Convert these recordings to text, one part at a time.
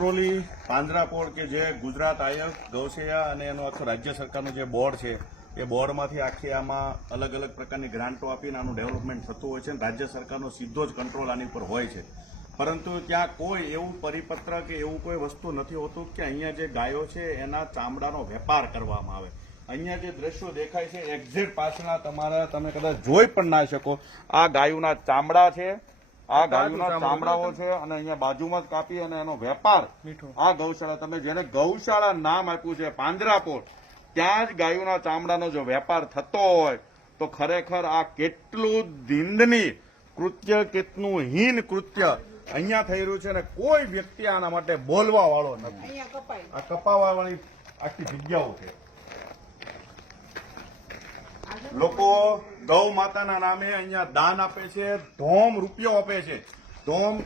કંટ્રોલી પાંજરાપોળ કે જે ગુજરાત આયક ગૌસેયા અને એનો આખો રાજ્ય સરકારનું જે બોર્ડ છે એ બોર્ડમાંથી આખી આમાં અલગ અલગ પ્રકારની ગ્રાન્ટો આપીને આનું ડેવલપમેન્ટ થતું હોય છે અને રાજ્ય સરકારનો સીધો જ કંટ્રોલ આની પર હોય છે. પરંતુ ત્યાં કોઈ એવું પરિપત્ર કે એવું કોઈ વસ્તુ નથી હોતું કે અહીંયા જે ગાયો છે એના ચામડાનો વેપાર કરવામાં આવે. અહીંયા જે દ્રશ્યો દેખાય છે એક્ઝેક્ટ પાછળના તમારા તમે કદાચ જોઈ પણ ના શકો. આ ગાયોના ચામડા છે, આ ગાયોના ચામડાઓ છે અને અહીંયા બાજુમાં જ કાપી અને એનો વેપાર આ ગૌશાળા, તમે જેને ગૌશાળા નામ આપ્યું છે પાંજરાપોળ, ત્યાં જ ગાયોના ચામડાનો જો વેપાર થતો હોય તો ખરેખર આ કેટલું નિંદનીય કૃત્ય, કેટલું હીન કૃત્ય અહીંયા થઈ રહ્યું છે અને કોઈ વ્યક્તિ આના માટે બોલવા વાળો નથી. આ કપાવા વાળી આખી જગ્યાઓ છે. લોકો ગૌ માતાના નામે અહીંયા દાન આપે છે, ધોમ રૂપિયો આપે છે, ધોમ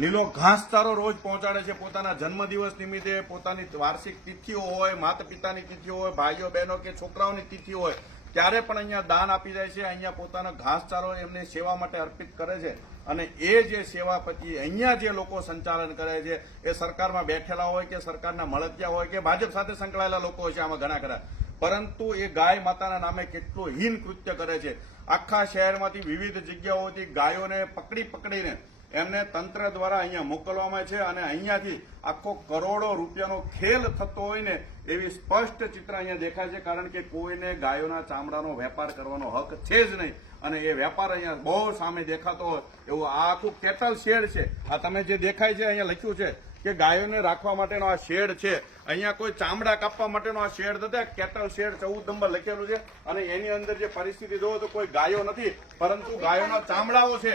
લીલો ઘાસચારો રોજ પહોંચાડે છે. પોતાના જન્મદિવસ નિમિત્તે, પોતાની વાર્ષિક તિથિઓ હોય, માતા પિતાની તિથિઓ હોય, ભાઈઓ બહેનો કે છોકરાઓની તિથિ હોય, ત્યારે પણ અહીંયા દાન આપી જાય છે. અહીંયા પોતાનો ઘાસચારો એમની સેવા માટે અર્પિત કરે છે અને એ જે સેવા પછી અહીંયા જે લોકો સંચાલન કરે છે એ સરકારમાં બેઠેલા હોય કે સરકારના મળતિયા હોય કે ભાજપ સાથે સંકળાયેલા લોકો હોય છે આમાં ઘણા ખરા, પરંતુ એ ગાય માતાના નામે કેટલું હીન કૃત્ય કરે છે. આખા શહેરમાંથી વિવિધ જગ્યાઓથી ગાયોને પકડીને એમને તંત્ર દ્વારા અહીંયા મોકલવામાં છે અને અહીંયાથી આખો કરોડો રૂપિયાનો ખેલ થતો હોય ને એવી સ્પષ્ટ ચિત્ર અહીંયા દેખાય છે. કારણ કે કોઈને ગાયોના ચામડાનો વેપાર કરવાનો હક છે જ નહીં અને એ વેપાર અહીંયા બહુ સામે દેખાતો હોય એવું આ આખું કેટલ શેડ છે. આ તમે જે દેખાય છે અહીંયા લખ્યું છે કે ગાયોને રાખવા માટેનો આ શેડ છે. અહીંયા કોઈ ચામડા કાપવા માટેનો આ શેડ નથી. કેટલ શેડ 14 નંબર લખેલું છે અને એની અંદર જે પરિસ્થિતિ જોવો તો કોઈ ગાયો નથી પરંતુ ગાયોના ચામડાઓ છે.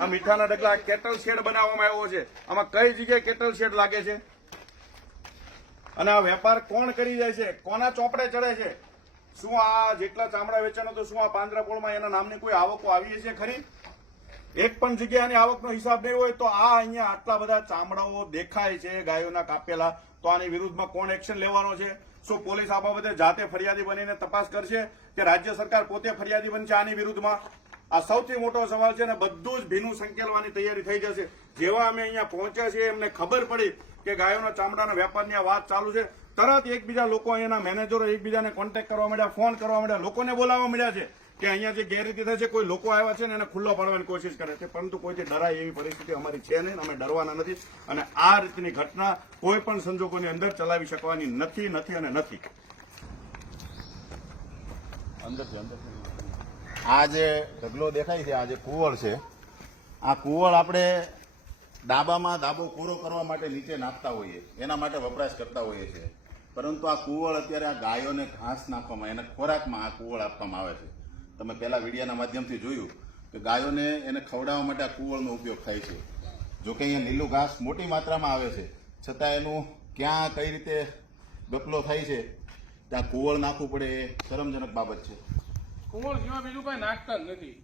આ મીઠાના ડગલા કેટલ શેડ બનાવવામાં આવ્યો છે. આમાં કઈ જગ્યાએ કેટલ શેડ લાગે છે અને આ વેપાર કોણ કરી જાય છે, કોના ચોપડે ચડે છે? શું આ જેટલા ચામડા વેચાણ તો શું આ પાંજરાપોળમાં એના નામની કોઈ આવકો આવી છે ખરી? એક પણ જગ્યાની આવકનો હિસાબ નહીં હોય તો આ અહીંયા આટલા બધા ચામડાઓ દેખાય છે ગાયોના કાપેલા, તો આની વિરુદ્ધમાં કોણ એક્શન લેવાનો છે? શું પોલીસ આ બાબતે જાતે ફરિયાદી બનીને તપાસ કરશે કે રાજ્ય સરકાર પોતે ફરિયાદી બનશે આની વિરુદ્ધમાં? આ સૌથી મોટો સવાલ છે ને બધું જ ભીનું સંકેલવાની તૈયારી થઈ જશે. જેવા અમે અહીંયા પહોંચ્યા છીએ એમને ખબર પડી કે ગાયોના ચામડાના વેપારની આ વાત ચાલુ છે, તરત એકબીજા લોકો અહીંયાના મેનેજરો એકબીજાને કોન્ટેક્ટ કરવા માંડ્યા, ફોન કરવા માંડ્યા, લોકોને બોલાવવા માંડ્યા છે કે અહીંયા જે ગેરરીતિ થાય છે, કોઈ લોકો આવ્યા છે ને એને ખુલ્લો પાડવાની કોશિશ કરે છે, પરંતુ કોઈથી ડરાય એવી પરિસ્થિતિ અમારી છે નહીં. અમે ડરવાના નથી અને આ રીતની ઘટના કોઈ પણ સંજોગોની અંદર ચલાવી શકવાની નથી. આ જે ઢગલો દેખાય છે, આ જે કુવળ છે, આ કુવળ આપણે ડાબામાં દાબો પૂરો કરવા માટે નીચે નાખતા હોઈએ, એના માટે વપરાશ કરતા હોઈએ છીએ. પરંતુ આ કુવળ અત્યારે આ ગાયોને ઘાસ નાખવામાં, એને ખોરાકમાં આ કુવળ આપવામાં આવે છે. તમે પહેલા વિડીયોના માધ્યમથી જોયું કે ગાયોને એને ખવડાવવા માટે આ કુવળનો ઉપયોગ થાય છે. જોકે અહીંયા લીલું ઘાસ મોટી માત્રામાં આવે છે, છતાં એનું ક્યાં કઈ રીતે ગપલો થાય છે ત્યાં કુવળ નાખવું પડે એ શરમજનક બાબત છે. કુવળ સિવાય બીજું કઈ નાખતા જ નથી.